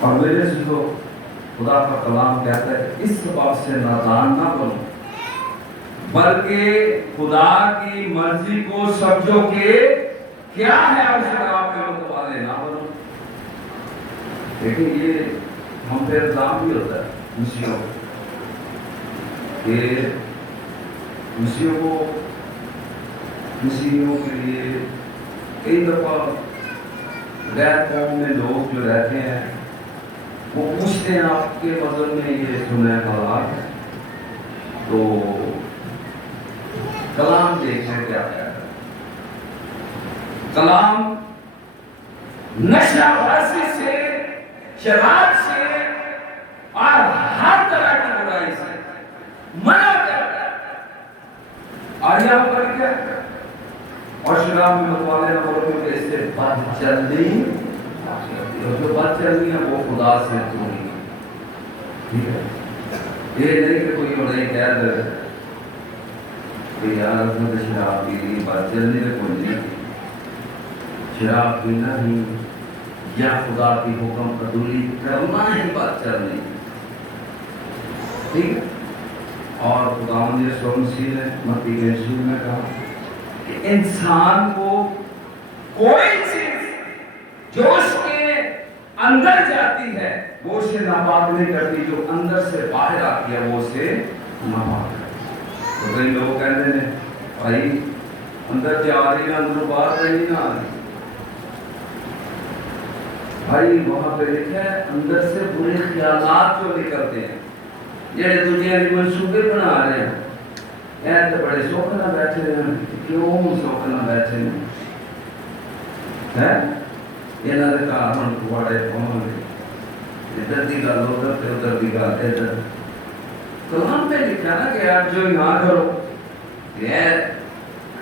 اور میرے سے تو خدا کا کلام کہتا ہے اس بات سے نادان نہ بنو بلکہ خدا کی مرضی کو سمجھو کہ کیا ہے اور اس کا آپ کے متوالے نہ بنو. لیکن یہ ہم پہ الزام بھی ہوتا ہے مسیحوں کہ مسیحوں کے لیے کئی دفعہ غیر قوم میں لوگ جو رہتے ہیں وہ پوچھتے ہیں آپ کے مذہب میں یہ سنا حالات ہے تو کلام دیکھیں کیا ہے. کلام نشہ بازی سے شراب سے اور ہر طرح کی برائی سے منع کرتا ہے. اور یہاں پر کیا اور شراب میں متوالے نہ بولو کہ اس سے بد چلنی جو بد چلنی ہے وہ خدا سے دوری. ٹھیک ہے یہ نہیں کہ کوئی انہیں کہہ دے کہ یار اس نے شراب پی لی بد چلنی میں کوئی نہیں. شراب پینا ہی یا خدا کی حکم قبولی کرنا ہی بات چلنی. ٹھیک ہے. اور خداوند یسوع مسیح نے متی کے انجیل میں کہا کہ انسان کو کوئی چیز جو اس کے اندر جاتی ہے وہ اسے ناپاک نہیں کرتی, جو اندر سے باہر آتی ہے وہ اسے ناپاک کرتی. تو کئی لوگ کہتے ہیں بھائی اندر جا رہی ہے اندر باہر نہیں نہ آ رہی. بھائی وہاں پہ لکھا ہے اندر سے برے خیالات جو نکلتے ہیں یہ دنیا کے منصوبے بنا رہے ہیں. ایسے بڑے سوکھ نہ بیٹھے ہیں, کیوں سوکھ نہ بیٹھے ہیں یہ نہ کہا ہم بڑے کون ادھر کی گل ادھر پہ ادھر کی گل ادھر. تو ہم پہ لکھا نا کہ آپ جو نہ کرو.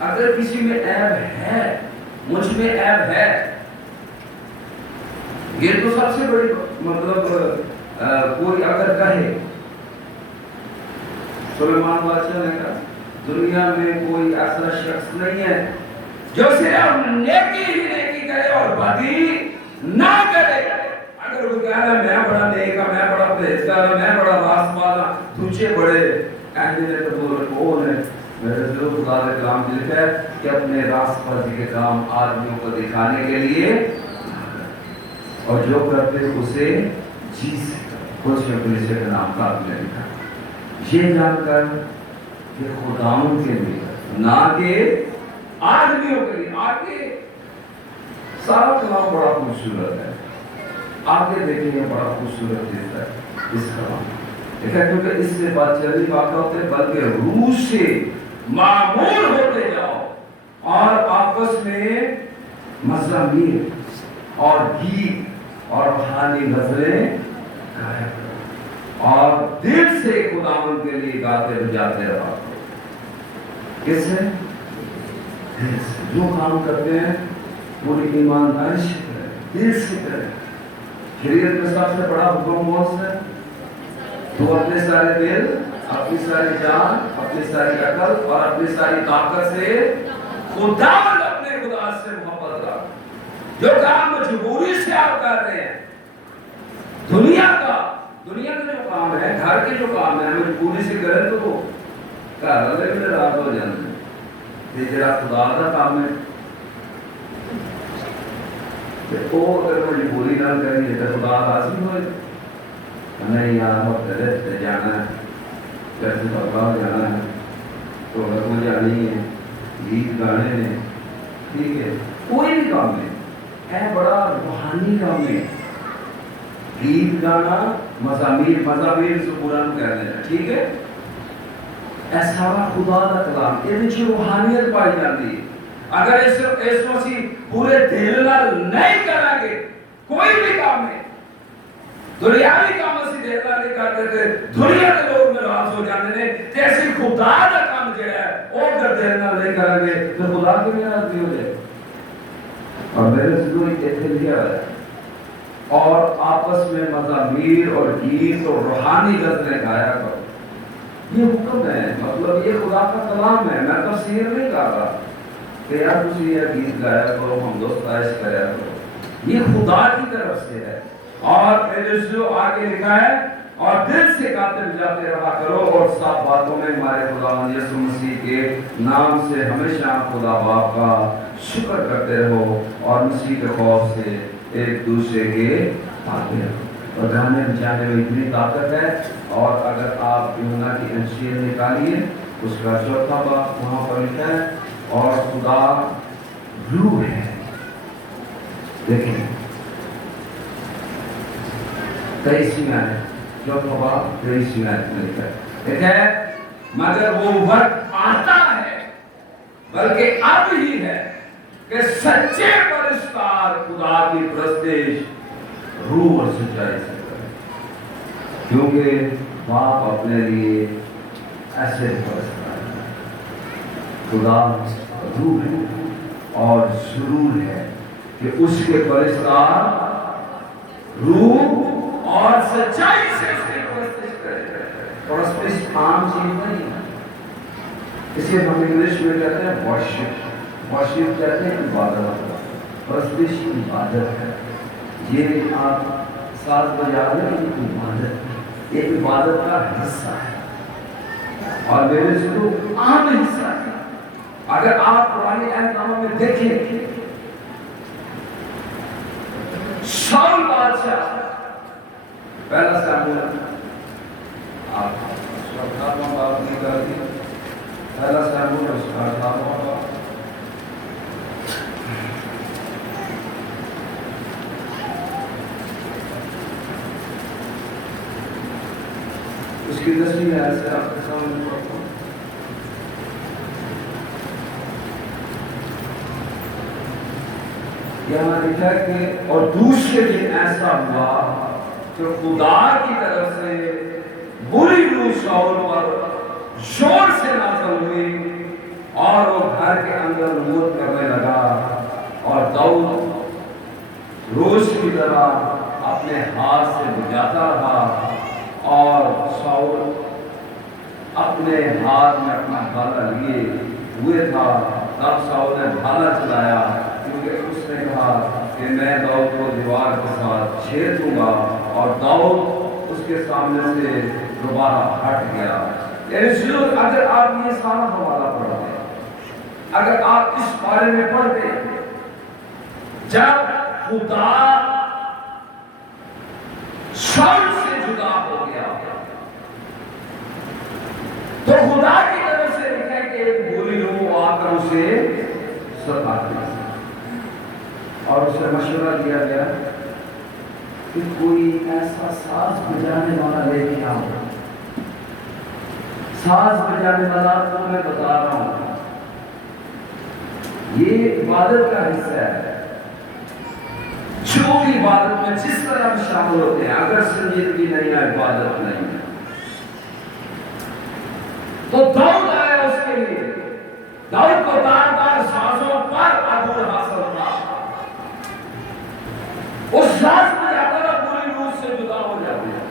اگر کسی میں عیب ہے مجھ میں عیب ہے یہ تو سب سے بڑی مطلب کوئی اگر کہے سلیمان بادشاہ نے کہا دنیا میں کوئی ایسا شخص نہیں ہے جو صرف نیکی ہی نیکی کرے اور بدی نہ کرے. اگر وہ کہہ رہا میں بڑا نیک ہوں, میں بڑا پرہیزگار ہوں, میں بڑا راست والا, تجھے بڑے اہل قبول کون ہے. میرے دل خدا نے کلام لکھا ہے کہ اپنے راست بازی کے کام آدمیوں کو دکھانے کے لیے اور جو کرتے اسے جی سے کچھ پولیس کے نام کا نے لکھا. یہ جان کر کہ خداؤں کے لیے نہ کہ آدمیوں کے لیے. آگے سارا کلام بڑا خوبصورت ہے, آگے دیکھیں یہ بڑا خوبصورت دیتا ہے اس کلام دیکھا کیونکہ اس سے بات چلی بات ہوتے بلکہ روح سے معمول ہوتے جاؤ اور آپس میں مزامیر اور گیت اور روحانی غزلیں گایا کرو اور دل سے خداوند کے لیے گاتے بجاتے رہا. کس سے؟ دل سے. جو کام کرتے ہیں پوری ایمانداری سے کریں, دل سے کریں. شریعت میں سب سے بڑا حکم کون سا ہے؟ تو اپنے سارے دل, اپنی ساری جان, اپنی ساری عقل اور اپنی ساری طاقت سے خداوند اپنے خدا سے محبت رکھو. جو کام مجبوری سے آپ کر رہے ہیں دنیا کا جو کام ہے, گھر کے جو کام ہے مجبوری سے کریں تو گھر والے بھی ناراض ہو جاتے ہیں. یہ تیرا خدا کا کام ہے تو اگر مجبوری نہ کریں تو خدا راضی ہوئے نہیں یار وقت جانا ہے جیسے بابا جانا ہے تو رقم جانی ہے گیت گانے ہیں. ٹھیک ہے کوئی بھی کام ہے بڑا روحانی کام ہے. گیت گانا مزامیر سے قرآن کہنے ہیں. ٹھیک ہے ایسا خدا کا کلام یہ روحانیت پائی جاتی ہے. اگر اس مسیح پورے دل نہیں کریں گے کوئی بھی کام ہے دنیاوی کام اسی دل نہیں کرتے تھے دنیا کے لوگ ناراض ہو جاتے ہیں. جیسے خدا کا کام جو ہے وہ اگر دل نہیں کریں گے تو خدا کے بھی ناراض ہو جائے. اور میرے ضروری کہتے لیا ہے اور آپس میں مزامیر اور گیت اور روحانی غزلیں گایا کرو. یہ حکم ہے, مطلب یہ خدا کا کلام ہے. میں تفسیر نہیں کر رہا کہ یار تسی یہ گیت گایا کرو, ہم دوست عائش کریا کرو. یہ خدا کی طرف سے ہے. اور میرے جو آگے لکھا ہے اور دل سے گاتے بجاتے رہا کرو اور سب باتوں میں ہمارے خدا یسوع مسیح کے نام سے ہمیشہ خدا باپ کا شکر کرتے رہو اور مسیح کے خوف سے ایک دوسرے کے آگے رہو۔ اور گانے بجانے میں اتنی طاقت ہے، اور اگر آپ یوحنا کی انجیل نکالیے اس کا 4واں باب وہاں پر لکھا ہے اور خدا روح ہے۔ دیکھیں 23 آیت 4واں باب 23 آیت میں لکھا ہے، دیکھیں مگر وہ وقت آتا ہے بلکہ اب ہی ہے کہ سچے پرستار خدا کی پرستش روح اور سچائی سے کریں، کیونکہ باپ اپنے لیے ایسے پرستار ہے۔ خدا روح ہے اور ضرور ہے کہ اس کے پرستار روح اور سچائی سے اس کی پرستش کریں۔ پرستش عام چیز نہیں ہے، اسے ہم انگلش میں کہتے ہیں ورشپ۔ ورشپ کہتے ہیں عبادت، پرستش عبادت ہے۔ یہ آپ ساتھ بجا رہے ہیں، عبادت یہ عبادت کا حصہ ہے اور میرے سے تو عام حصہ ہے۔ اگر آپ پرانے عہد نامہ میں دیکھیں، شاؤل بادشاہ پہلا ساموئیل آپ اس کا 18واں باب نکال دیں، پہلا ساموئیل اس کا 18واں باب اس کی 10ویں آیت سے آپ کے سامنے پڑھتا ہوں۔ یہاں لکھا ہے کہ اور دوسرے دن ایسا ہوا کہ خدا کی طرف سے بری روح شاؤل پر زور سے نازل ہوئی اور وہ گھر کے اندر نمود کرنے لگا، اور داؤد روز کی طرح اپنے ہاتھ سے بجاتا رہا، اور شاؤل اپنے ہاتھ میں اپنا بھالا لیے ہوئے تھا۔ تب شاؤل نے بھالا چلایا، کیونکہ اس نے کہا کہ میں داؤد کو دیوار کے ساتھ چھید دوں گا، اور داؤد اس کے سامنے سے دوبارہ ہٹ گیا۔ اگر آپ یہ سارا حوالہ پڑھتے، اگر آپ اس بارے میں پڑھتے، جب خدا شاؤل سے جدا ہو گیا تو خدا کی طرف سے لکھا ہے کہ ایک بری روح آ کر اسے ستاتی اور اسے مشورہ دیا گیا کہ کوئی ایسا ساز بجانے والا لے کے آؤ۔ ساز بجانے والا تو میں بتا رہا ہوں یہ عبادت کا حصہ ہے، جو عبادت میں جس طرح ہم شامل ہوتے ہیں، اگر سنجیدگی نہیں ہے عبادت نہیں ہے۔ تو داؤد آیا اس کے لیے، داؤد کو بار بار سازوں پر عبور حاصل تھا، اس ساز میں جا کر پوری روح سے جدا ہو جاتے ہیں،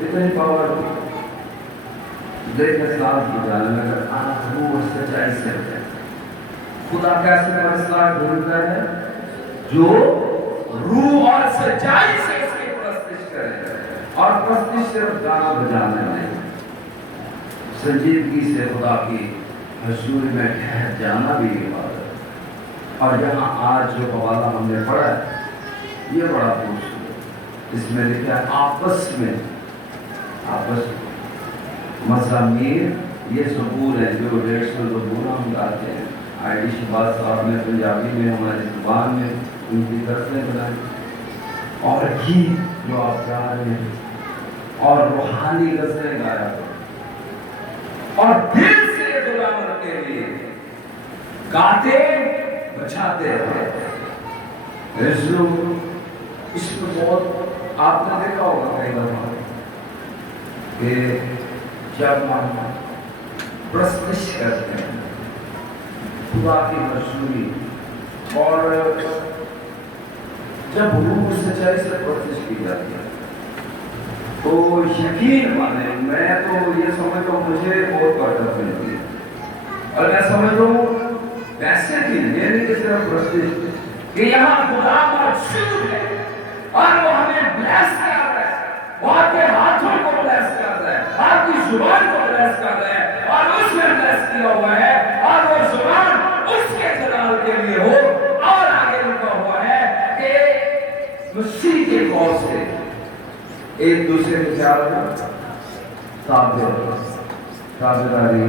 اتنی پاور دیکھیں ساز بجانے میں اگر آپ روح اور سچائی سے ہوتے ہیں۔ خدا کیسے پرستار ڈھونڈتا ہے؟ جو روح اور سچائی سے اس کی پرستش کرے، اور پرستش صرف گانا بجانے نہیں، سنجیدگی سے خدا کی حضور میں ٹھہر جانا بھی عبادت۔ اور یہاں آج جو حوالہ ہم نے پڑھا ہے یہ بڑا خوبصورت، اس میں لکھا ہے آپس میں مزامیر، یہ زبور ہے جو 150 زبور ہم گاتے ہیں۔ آئی شہباز صاحب نے پنجابی میں ہماری زبان میں ان کی طرفیں بنائی، اور گیت جو آپ گا رہے ہیں اور روحانی غزلیں گایا اور دل سے خدا کے لیے گاتے بچاتے رہے۔ اس میں بہت آپ نے دیکھا ہوگا کئی دفعہ کہ جب ہم پرستش کرتے ہیں خدا کی مشہوری، اور جب روح سچائی سے پرستش کی جاتی ہے تو یقین مانے میں تو یہ سمجھتا ہوں مجھے بہت برکت ملتی ہے، اور میں سمجھتا ہوں ویسے بھی نہیں کہ صرف پرستش کہ یہاں خدا موجود ہے اور وہ ہمیں بلیس کر رہا ہے، وہ آپ کے ہاتھوں کو بلیس کر رہا ہے، آپ کی زبان کو بلیس کر رہا ہے، اور اس نے بلیس کیا ہوا ہے، اور وہ زبان اس کے جلال کے لیے ہو۔ اور آگے لکھا ہوا ہے کہ مسیح کے قول سے ایک دوسرے کے خیال میں تابعداری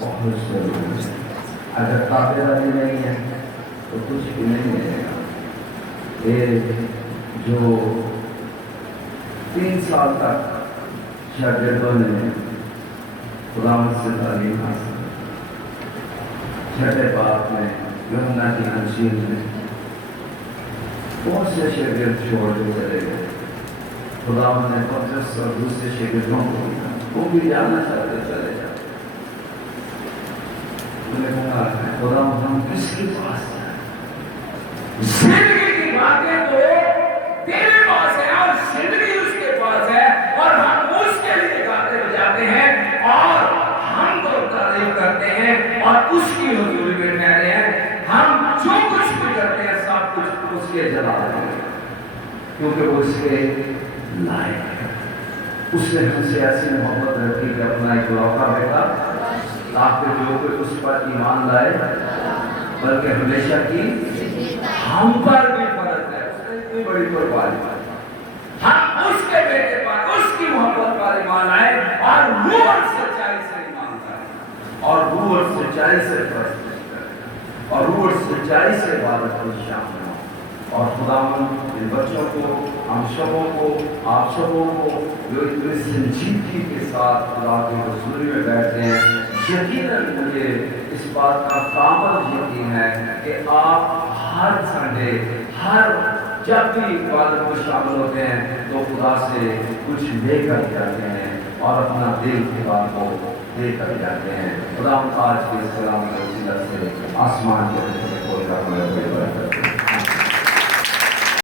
بہت ضروری ہے۔ اگر تابعداری نہیں ہے تو کچھ بھی نہیں ملے گا۔ یہ جو 3 سال تک شاگردوں نے خداوند سے تعلیم حاصل کی، چھٹے باب میں یوحنا کی انجیل میں بہت سے شاگرد چھوڑ کے چلے گئے۔ خداوند نے پترس اور دوسرے شاگردوں کو دیا، وہ بھی جانا چاہتے چلے جاتے۔ انہوں نے کہا خداوند ہم کس کے پاس جائیں؟ زندگی کی باتیں تو تیرے پاس ہے اور زندگی اس کے پاس ہے، اور ہم اس کے لیے گاتے بجاتے ہیں اور ہم تو تعریف کرتے ہیں اور اس کی حضوری میں ٹھہرے ہیں۔ ہم جو کچھ بھی کرتے ہیں سب کچھ اس کے جلال میں، کیونکہ وہ اس کے لائق ہے۔ اس نے ہم سے ایسی محبت رکھی کہ اپنا اکلوتا بیٹا تاکہ جو کوئی اس پر ایمان لائے بلکہ ہمیشہ کی ہم پر بھی فرض ہے۔ اس نے اتنی بڑی قربانی دی، ہم اس کے بیٹے پر اس کی محبت پر ایمان لائے اور روح اور سچائی سے ایمان لائے، اور روح اور سچائی سے پرستش کریں، اور روح اور سچائی سے عبادت میں شامل ہوں۔ اور خداوند ان بچوں کو، ہم سبوں کو، آپ سبوں کو جو اتنی سنجیدگی کے ساتھ خدا کی حضوری میں بیٹھتے ہیں، یقیناً مجھے اس بات کا کامل یقین ہے کہ آپ ہر سنڈے، ہر جب بھی عبادت میں شامل ہوتے ہیں تو خدا سے کچھ لے کر جاتے ہیں اور اپنا دل خدا کو دے کر جاتے ہیں۔ خدا آج کے اس کلام کے وسیلہ سے آسمان کے رہنے کو